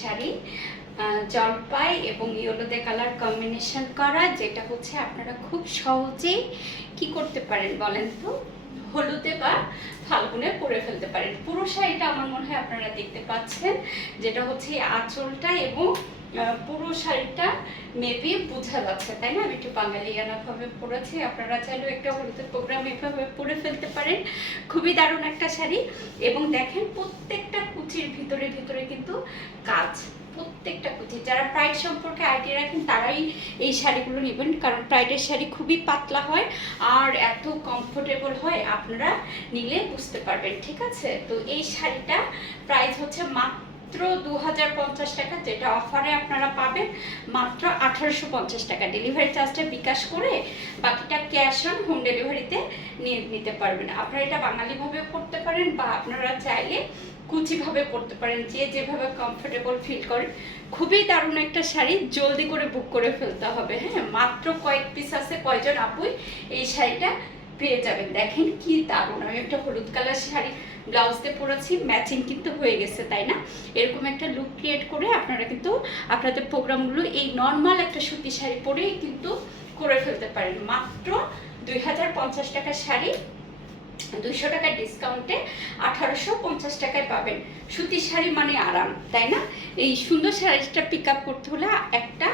শাড়ি জলপাই এবং ইয়েলোতে colour combination করা, যেটা হচ্ছে আপনারা খুব সহজেই কি করতে পারেন বলেন তো, হলুদে বা ফাল্গুনে পরে ফেলতে পারেন। পুরো শাড়িটা আমার মনে হয় আপনারা দেখতে পাচ্ছেন, যেটা হচ্ছে আঁচলটা এবং পুরো শাড়িটা মেবি বোঝা যাচ্ছে, তাই না? আমি একটু বাঙালিয়ানাভাবে পরেছি, আপনারা চাইলেও একটা হলুদের প্রোগ্রাম এভাবে পরে ফেলতে পারেন। খুবই দারুণ একটা শাড়ি। এবং দেখেন প্রত্যেকটা কুচির ভিতরে ভিতরে কিন্তু কাজ, প্রত্যেকটা কুচি। যারা প্রাইড সম্পর্কে আইডিয়া রাখেন তারাই এই শাড়িগুলো নেবেন, কারণ প্রাইডের শাড়ি খুবই পাতলা হয় আর এত কমফোর্টেবল হয়, আপনারা নিলে বুঝতে পারবেন। ঠিক আছে, তো এই শাড়িটা প্রাইস হচ্ছে মাত্র 2050 টাকা, যেটা অফারে আপনারা পাবেন মাত্র 1850 টাকা। ডেলিভারি চার্জটা বিকাশ করে বাকিটা ক্যাশ অন হোম ডেলিভারিতে নিয়ে নিতে পারবেন। আপনারা এটা বাঙালিভাবে করতে পারেন বা আপনারা চাইলে কুচিভাবে পড়তে পারেন, যে যেভাবে কমফোর্টেবল ফিল করেন। খুবই দারুণ একটা শাড়ি, জলদি করে বুক করে ফেলতে হবে। হ্যাঁ, মাত্র কয়েক পিস আছে, কয়জন আপুই এই শাড়িটা পেয়ে যাবেন। দেখেন কি দারুণ। আমি একটা হলুদ কালার শাড়ি ব্লাউজ দিয়ে পরেছি, ম্যাচিং কিন্তু হয়ে গেছে, তাই না? এরকম একটা লুক ক্রিয়েট করে আপনারা কিন্তু আপনাদের প্রোগ্রামগুলো এই নর্মাল একটা সুতি শাড়ি পরেই কিন্তু করে ফেলতে পারেন। মাত্র 2050 টাকার শাড়ি 200 টাকা ডিসকাউন্টে 1850 টাকায় পাবেন। সুতি শাড়ি মানে আরাম, তাই না? এই সুন্দর শাড়িটা পিক আপ করতে হলে একটা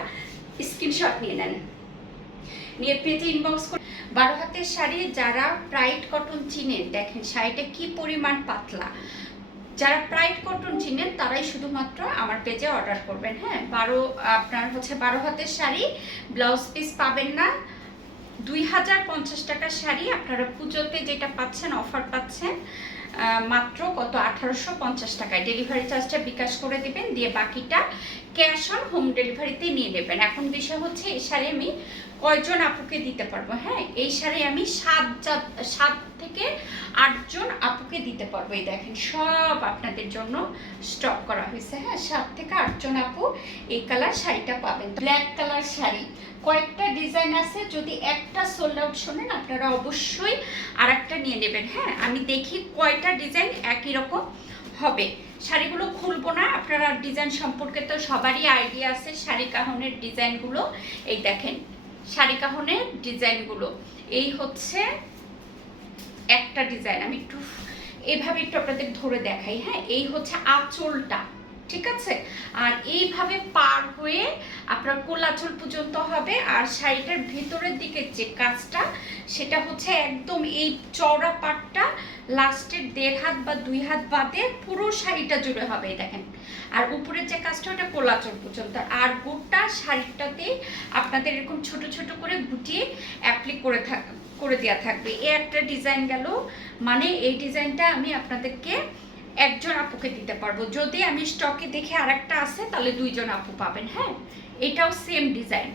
স্ক্রিনশট নিয়ে নেন, নিয়ে পেজে ইনবক্স করে। 12 হাতের শাড়ি যারা প্রাইড কটন চিনেন, দেখেন শাড়িটা কি পরিমাণ পাতলা। যারা প্রাইড কটন চিনেন তারাই শুধুমাত্র আমার পেজে অর্ডার করবেন। হ্যাঁ, আপনার হচ্ছে 12 হাতের শাড়ি ব্লাউজ পিস পাবেন না। 2050 টাকার শাড়ি আপনারা পুজোতে যেটা পাচ্ছেন, অফার পাচ্ছেন মাত্র কত 1850 টাকায়। ডেলিভারি চার্জটা বিকাশ করে দিবেন, দিয়ে বাকিটা ক্যাশ অন হোম ডেলিভারিতে নিয়ে নেবেন। এখন বিষয় হচ্ছে এই শাড়ি আমি কয়জন আপুকে দিতে পারবো। হ্যাঁ, এই শাড়ি আমি 7 থেকে 8 জন আপুকে দিতে পারবো। এই দেখেন সব আপনাদের জন্য স্টক করা হয়েছে। হ্যাঁ, 7 থেকে 8 জন আপু এই কালার শাড়িটা পাবেন। ব্ল্যাক কালার শাড়ি কয়েকটা ডিজাইন আছে, যদি একটা সোল্ড আউট শোনেন আপনারা অবশ্যই আর একটা নিয়ে নেবেন। হ্যাঁ, আমি দেখি কয়টা ডিজাইন একই রকম হবে। শাড়িগুলো খুলবো না, আপনারা ডিজাইন সম্পর্কে তো সবারই আইডিয়া আছে। শাড়ি কাহনের ডিজাইনগুলো এই দেখেন, শাড়ি কাহনের ডিজাইনগুলো এই হচ্ছে একটা ডিজাইন। আমি একটু এইভাবে একটু আপনাদের ধরে দেখাই। হ্যাঁ, এই হচ্ছে আঁচলটা, ঠিক আছে? আর এইভাবে পার হয়ে আপনার কোলাচল পর্যন্ত হবে। আর শাড়িটার ভেতরের দিকে যে কাজটা, সেটা হচ্ছে একদম এই চওড়া পাটটা লাস্টের 1.5 হাত বা 2 হাত বাদে পুরো শাড়িটা জুড়ে হবে। দেখেন, আর উপরের যে কাজটা ওটা কোলাচল পর্যন্ত। আর গোটা শাড়িটাতে আপনাদের এরকম ছোট ছোট করে গুটিয়ে অ্যাপ্লিক করে দেওয়া থাকবে। এই একটা ডিজাইন গেল, মানে এই ডিজাইনটা আমি আপনাদেরকে একজন আপুকে দিতে পারবো। যদি আমি স্টকে দেখে আরেকটা আছে তাহলে 2 জন আপু পাবেন। হ্যাঁ, এটাও সেম ডিজাইন,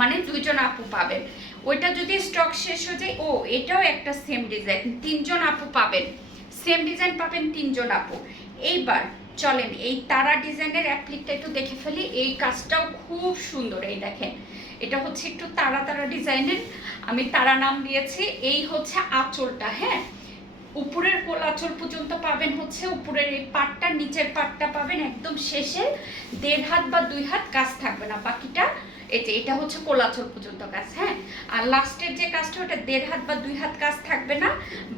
মানে 2 জন আপু পাবেন। ওইটা যদি স্টক শেষ হয়ে যায়, ও এটাও একটা সেম ডিজাইন, 3 জন আপু পাবেন। সেম ডিজাইন পাবেন 3 জন আপু। এইবার চলেন এই তারা ডিজাইনের অ্যাপ্লিকটা একটু দেখে ফেলি। এই কাজটাও খুব সুন্দর। এই দেখেন, এটা হচ্ছে একটু তারা তারা ডিজাইনের, আমি তারা নাম দিয়েছি। এই হচ্ছে আঁচলটা। হ্যাঁ, উপরের কোলাচল পর্যন্ত পাবেন হচ্ছে উপরের এই পাটটা, নিচের পাটটা পাবেন একদম শেষে 1.5 হাত বা 2 হাত কাজ থাকবে না, বাকিটা এই যে এটা হচ্ছে কোলাচল পর্যন্ত কাজ। হ্যাঁ, আর লাস্টের যে কাজটা ওটা 1.5 হাত বা 2 হাত কাজ থাকবে না,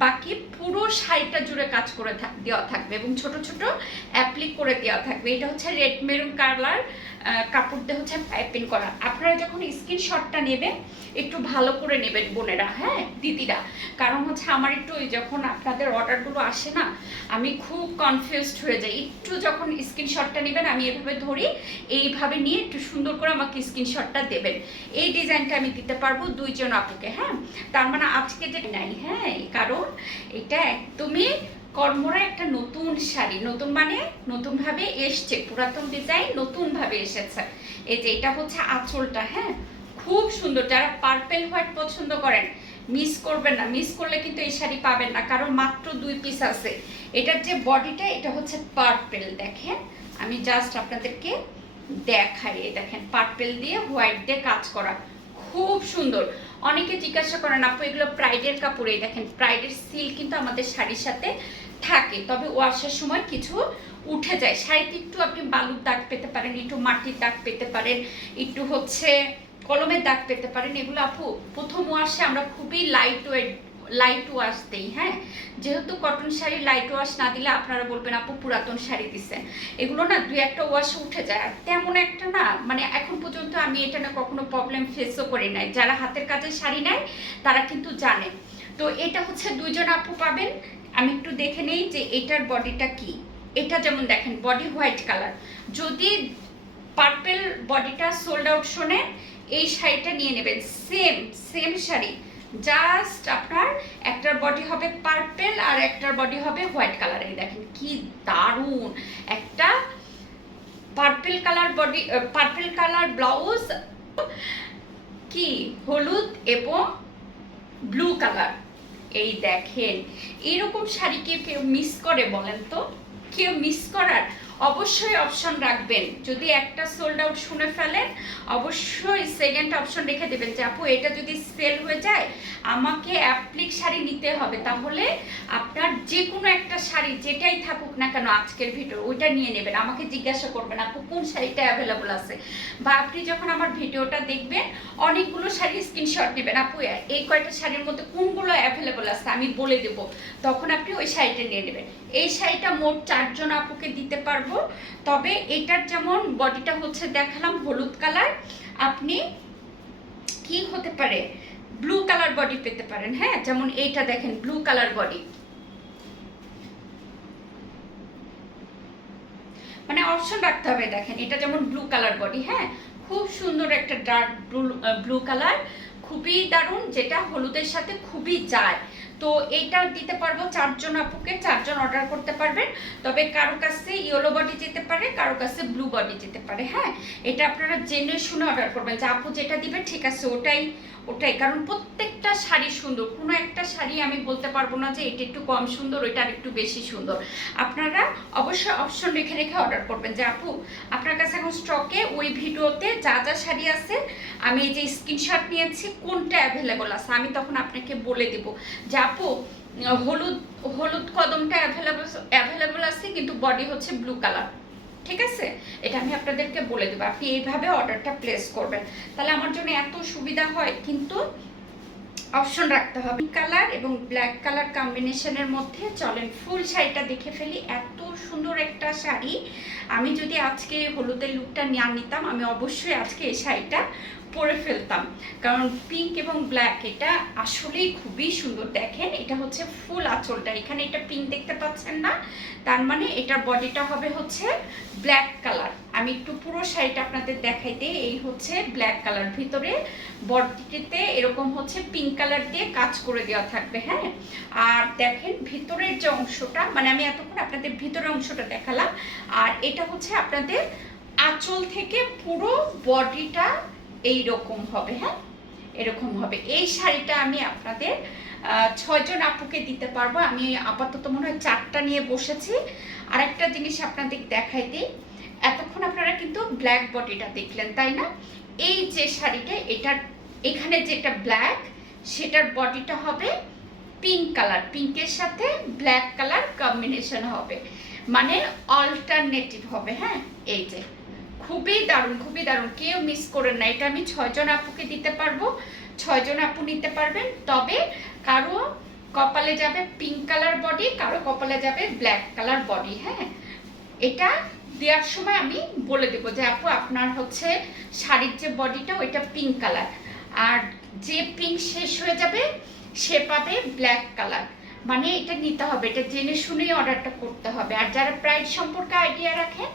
বাকি পুরো শাড়িটা জুড়ে কাজ করে দেওয়া থাকবে এবং ছোট ছোট অ্যাপ্লিক করে দেওয়া থাকবে। এটা হচ্ছে রেড মেরুন কালার কাপড় দিয়ে হচ্ছে পাইপিং করা। আপনারা যখন স্ক্রিনশটটা নেবেন একটু ভালো করে নেবেন বোনেরা, হ্যাঁ দিদিরা, কারণ হচ্ছে আমার একটু যখন আপনাদের অর্ডারগুলো আসে না, আমি খুব কনফিউজড হয়ে যাই। একটু যখন স্ক্রিনশটটা নেবেন, আমি এভাবে ধরি, এইভাবে নিয়ে একটু সুন্দর করে আমাকে স্ক্রিনশটটা দেবেন। এই ডিজাইনটা আমি দিতে পারবো 2 জন আপুকে। হ্যাঁ, তার মানে আজকে যে নাই, হ্যাঁ, কারণ এটা একদমই কর্মরা একটা নতুন শাড়ি, নতুন মানে নতুনভাবে এসছে, পুরাতন ডিজাইন নতুনভাবে এসেছে। এই যে এটা হচ্ছে আঁচলটা। হ্যাঁ, খুব সুন্দর। যারা পার্পেল হোয়াইট পছন্দ করেন মিস করবেন না, মিস করলে কিন্তু এই শাড়ি পাবেন না, কারণ মাত্র 2 পিস আছে। এটার যে বডিটা এটা হচ্ছে পার্পেল। দেখেন, আমি জাস্ট আপনাদেরকে দেখাই। দেখেন, পার্পেল দিয়ে হোয়াইট দিয়ে কাজ করা, খুব সুন্দর। অনেকে জিজ্ঞাসা করেন আপু এগুলো প্রাইডের কাপড়। এই দেখেন, প্রাইডের সিল কিন্তু আমাদের শাড়ির সাথে থাকে, তবে ওয়াশের সময় কিছু উঠে যায়। শাড়িতে একটু আপনি বালুর দাগ পেতে পারেন, একটু মাটির দাগ পেতে পারেন, একটু হচ্ছে কলমের দাগ পেতে পারেন। এগুলো আপু প্রথম ওয়াশে আমরা খুবই লাইট ওয়াশ দিই। হ্যাঁ, যেহেতু কটন শাড়ি লাইট ওয়াশ না দিলে আপনারা বলবেন আপু পুরাতন শাড়ি দিচ্ছেন। এগুলো না 2-1টা ওয়াশে উঠে যায়, আর তেমন একটা না, মানে এখন পর্যন্ত আমি এটা না কখনো প্রবলেম ফেসও করি নাই। যারা হাতের কাজের শাড়ি নেয় তারা কিন্তু জানে। তো এটা হচ্ছে 2জন আপু পাবেন। আমি একটু দেখে নেই যে এটার বডিটা কি। এটা যেমন দেখেন বডি হোয়াইট কালার, যদি পার্পেল বডিটা সোল্ড আউট শোনে এই শাড়িটা নিয়ে নেবেন। সেম শাড়ি, জাস্ট আপনার একটার বডি হবে পার্পেল আর একটার বডি হবে হোয়াইট কালারের। দেখেন কি দারুণ একটা purple colour body, purple colour blouse, কি হলুদ এবং ব্লু কালার। এই দেখেন, এরকম শাড়ি কেউ মিস করে বলেন তো? কেউ মিস করার অবশ্যই অপশন রাখবেন। যদি একটা সোল্ড আউট শুনে ফেলেন অবশ্যই সেকেন্ড অপশন রেখে দেবেন যে আপু এটা যদি সেল হয়ে যায় আমাকে অ্যাপ্লিক শাড়ি নিতে হবে। তাহলে আপনার যে কোনো একটা শাড়ি যেটাই থাকুক না কেন আজকের ভিডিও ওইটা নিয়ে নেবেন, আমাকে জিজ্ঞাসা করবেন আপু কোন শাড়িটা অ্যাভেলেবল আছে। বা আপনি যখন আমার ভিডিওটা দেখবেন অনেকগুলো শাড়ি স্ক্রিনশট নেবেন, আপু এই কয়টা শাড়ির মধ্যে কোনগুলো অ্যাভেলেবল আছে আমি বলে দেবো, তখন আপনি ওই শাড়িটা নিয়ে নেবেন। এই শাড়িটা মোট 4জন আপুকে দিতে পারবো। তবে এটার যেমন বডিটা হচ্ছে দেখালাম হলুদ কালার, আপনি কি হতে পারে ব্লু কালার বডি পেতে পারেন। হ্যাঁ, যেমন এইটা দেখেন ব্লু কালার বডি, মানে অপশন রাখতে হবে। দেখেন এটা যেমন ব্লু কালার বডি, হ্যাঁ খুব সুন্দর একটা ডার্ক ব্লু কালার, খুবই দারুণ, যেটা হলুদের সাথে খুবই যায়। তো এইটা দিতে পারবো 4জন আপুকে, 4জন অর্ডার করতে পারবেন। তবে কারো কাছে ইয়েলো বডি যেতে পারে, কারো কাছে ব্লু বডি যেতে পারে। হ্যাঁ, এটা আপনারা জেনে শুনে অর্ডার করবেন যে আপু যেটা দিবে ঠিক আছে ওটাই, কারণ প্রত্যেকটা শাড়ি সুন্দর। কোনো একটা শাড়ি আমি বলতে পারবো না যে এটা একটু কম সুন্দর ওইটা আর একটু বেশি সুন্দর। আপনারা অবশ্যই অপশন রেখে রেখে অর্ডার করবেন যে আপু আপনার কাছে এখন স্টকে ওই ভিডিওতে যা যা শাড়ি আছে আমি এই যে স্ক্রিনশট নিয়েছি কোনটা অ্যাভেলেবল আছে, আমি তখন আপনাকে বলে দেব যে আপু হলুদ কদমটা অ্যাভেলেবল আছে কিন্তু বডি হচ্ছে ব্লু কালার। ঠিক আছে, এটা আমি আপনাদেরকে বলে দেবো। আপনি এইভাবে অর্ডারটা প্লেস করবেন, তাহলে আমার জন্য এত সুবিধা হয়। কিন্তু অপশন রাখতে হবে। কালার এবং ব্ল্যাক কালার কম্বিনেশনের মধ্যে চলেন ফুল শাড়িটা দেখে ফেলি। এত সুন্দর একটা শাড়ি, আমি যদি আজকে হলুদের লুকটা নিতাম আমি অবশ্যই আজকে এই শাড়িটা পরে ফেলতাম, কারণ পিঙ্ক এবং ব্ল্যাক এটা আসলেই খুবই সুন্দর। দেখেন এটা হচ্ছে ফুল আঁচলটা, এখানে এটা পিঙ্ক দেখতে পাচ্ছেন না, তার মানে এটার বডিটা হবে হচ্ছে ব্ল্যাক কালার। আমি একটু পুরো শাড়িটা আপনাদের দেখাই দিই। এই হচ্ছে ব্ল্যাক কালার, ভিতরে বডিতে এরকম হচ্ছে পিঙ্ক কালার দিয়ে কাজ করে দেওয়া থাকবে। হ্যাঁ, আর দেখেন ভিতরের যে অংশটা, মানে আমি এতক্ষণ আপনাদের ভিতরের অংশটা দেখালাম, আর এটা হচ্ছে আপনাদের আঁচল থেকে পুরো বডিটা এইরকম হবে। হ্যাঁ, এরকম হবে। এই শাড়িটা আমি আপনাদের 6জন আপুকে দিতে পারবো। আমি আপাতত মনে হয় 4টা নিয়ে বসেছি। আর একটা জিনিস আপনাদের দেখাই দিই, এতক্ষণ আপনারা কিন্তু ব্ল্যাক বডিটা দেখলেন তাই না? এই যে শাড়িটা, এটার এখানে যেটা ব্ল্যাক সেটার বডিটা হবে পিঙ্ক কালার, পিঙ্কের সাথে ব্ল্যাক কালার কম্বিনেশন হবে, মানে অল্টারনেটিভ হবে। হ্যাঁ, এই যে খুবই দারুণ, খুবই দারুণ, কেউ মিস করেন না। এটা আমি 6জন আপুকে দিতে পারবো, 6জন আপু নিতে পারবেন। তবে কারো কপালে যাবে পিঙ্ক কালার বডি, কারো কপালে যাবে ব্ল্যাক কালার বডি। হ্যাঁ, এটা দেওয়ার সময় আমি বলে দেবো যে আপু আপনার হচ্ছে শাড়ির যে বডিটা ওইটা পিঙ্ক কালার, আর যে পিঙ্ক শেষ হয়ে যাবে সে পাবে ব্ল্যাক কালার। মানে এটা নিতে হবে, এটা জেনে শুনেই অর্ডারটা করতে হবে। আর যারা প্রাইস সম্পর্কে আইডিয়া রাখেন